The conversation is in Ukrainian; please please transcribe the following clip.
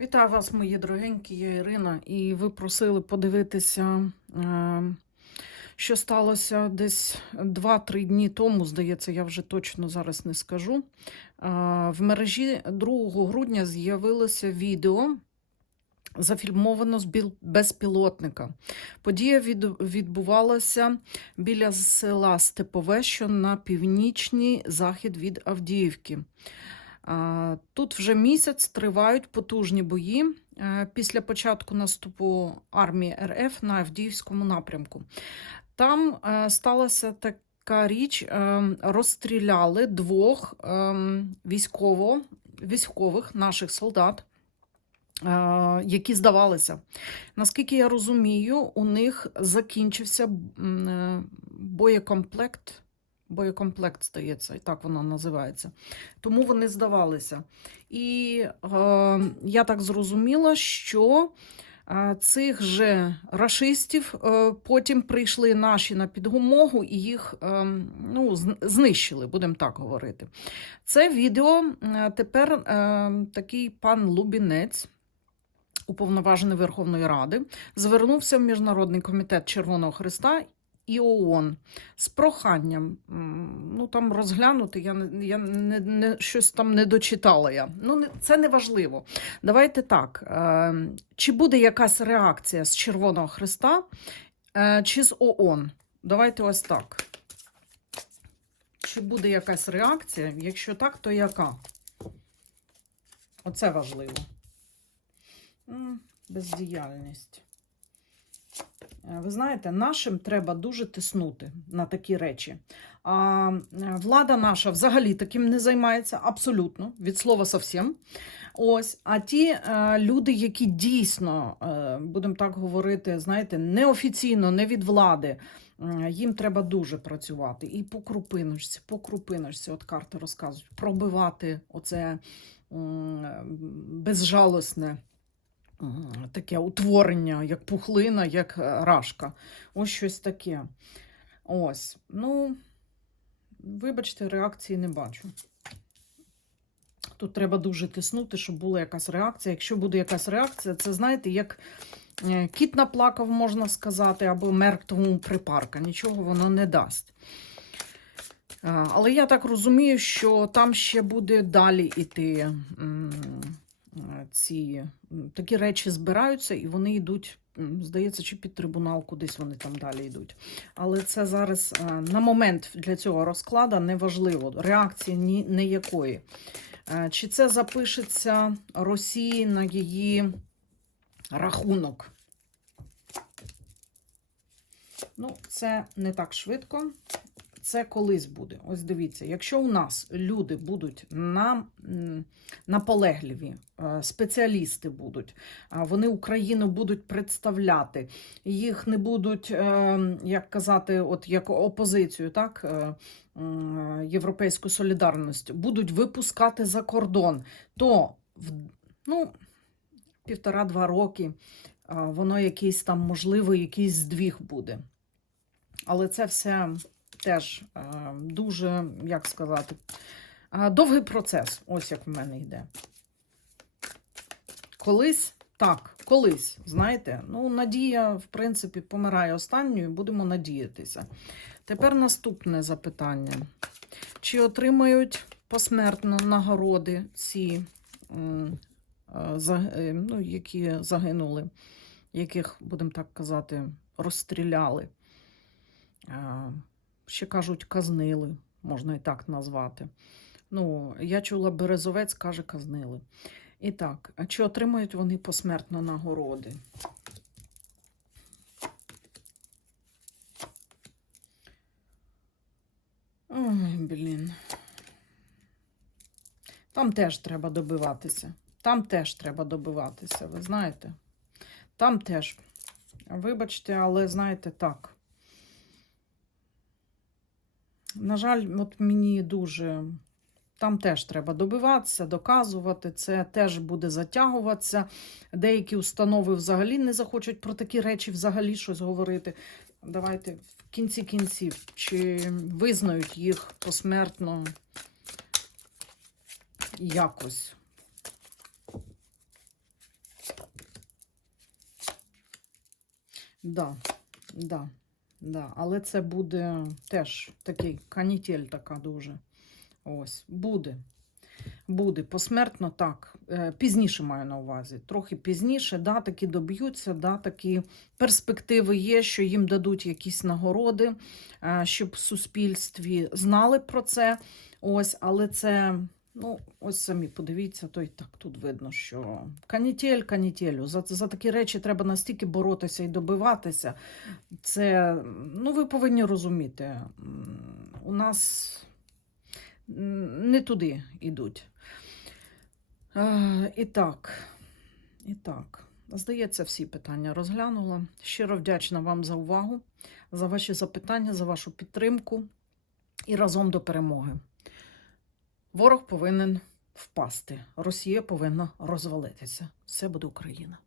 Вітаю вас, мої дорогенькі, я Ірина, і ви просили подивитися, е, що сталося десь 2-3 дні тому, здається, я вже точно зараз не скажу. Е, В мережі 2 грудня з'явилося відео, зафільмовано з безпілотника. Подія відбувалася біля села Степове, що на північний захід від Авдіївки. Тут вже місяць тривають потужні бої е, після початку наступу армії РФ на Авдіївському напрямку. Там е, сталася така річ: е, розстріляли двох військово, військових наших солдат. Які здавалися. Наскільки я розумію, у них закінчився боєкомплект. Боєкомплект, здається, і так воно називається. Тому вони здавалися. І е, я так зрозуміла, що е, цих же рашистів е, потім прийшли наші на підгумогу і їх е, ну, знищили, будемо так говорити. Це відео е, тепер е, такий пан Лубінець. Уповноважений Верховної Ради звернувся в Міжнародний комітет Червоного Христа і ООН з проханням ну там розглянути. Я я не, не щось там не дочитала. Я ну не це не важливо. Давайте так. Е, чи буде якась реакція з Червоного Христа е, чи з ООН? Давайте ось так. Чи буде якась реакція? Якщо так, то яка? Оце важливо. Бездіяльність. Е, Ви знаєте, нашим треба дуже тиснути на такі речі. А е, влада наша взагалі таким не займається абсолютно, від слова совсем. Ось, а ті е, люди, які дійсно, е, будемо так говорити, знаєте, неофіційно, не від влади, е, їм треба дуже працювати. І по крупиночці, по крупиночці, от карти розказують, пробивати оце м, безжалосне таке утворення, як пухлина, як е, рашка. Ось щось таке. Ось. Ну, вибачте, реакції не бачу. Тут треба дуже тиснути, щоб була якась реакція. Якщо буде якась реакція, це знаєте, як е, кіт наплакав, можна сказати, або мертвому припарка. Нічого воно не дасть. Е, Але я так розумію, що там ще буде далі е, ці такі речі збираються, і вони йдуть, здається, чи під трибунал, кудись вони там далі йдуть. Але це зараз е, на момент для цього розкладу неважливо. Реакції ні, ніякої. Е, Чи це запишеться Росії на її рахунок? Ну, це не так швидко. Це колись буде. Ось дивіться, якщо у нас люди будуть на, наполегливі, е, спеціалісти будуть, вони Україну будуть представляти, їх не будуть, е, як казати, от як опозицію, так, е, європейську солідарність, будуть випускати за кордон, то ну, півтора-два роки воно якийсь там, можливо, якийсь здвіг буде. Але це все теж е, дуже, як сказати, е, довгий процес, ось як в мене йде. Колись, так, колись, знаєте, ну, надія, в принципі, помирає останньою, будемо надіятися. Тепер наступне запитання. Чи отримають посмертно нагороди ці, е, ну, які загинули, яких, будемо так казати, розстріляли? Ще кажуть, казнили, можна і так назвати. Ну, я чула, Березовець каже, казнили. І так, чи отримають вони посмертно нагороди? Ой, блін. Там теж треба добиватися. Там теж треба добиватися, ви знаєте? Там теж. Вибачте, але знаєте, так на жаль, от мені дуже. Там теж треба добиватися, доказувати, це теж буде затягуватися. Деякі установи взагалі не захочуть про такі речі взагалі щось говорити. Давайте в кінці кінців, чи визнають їх посмертно якось. Да, да да. Але це буде теж такий канітель така дуже. Ось, буде. Буде посмертно так. Е, Пізніше маю на увазі. Трохи пізніше, да, такі доб'ються, да, такі перспективи є, що їм дадуть якісь нагороди, е, щоб в суспільстві знали про це. Ось, але це, ну, ось самі подивіться, то й так тут видно, що канітель, канітелю. За, за такі речі треба настільки боротися і добиватися. Це, ну, ви повинні розуміти, у нас не туди йдуть. І так, і так. Здається, всі питання розглянула. Щиро вдячна вам за увагу, за ваші запитання, за вашу підтримку і разом до перемоги. Ворог повинен впасти. Росія повинна розвалитися. Все буде Україна.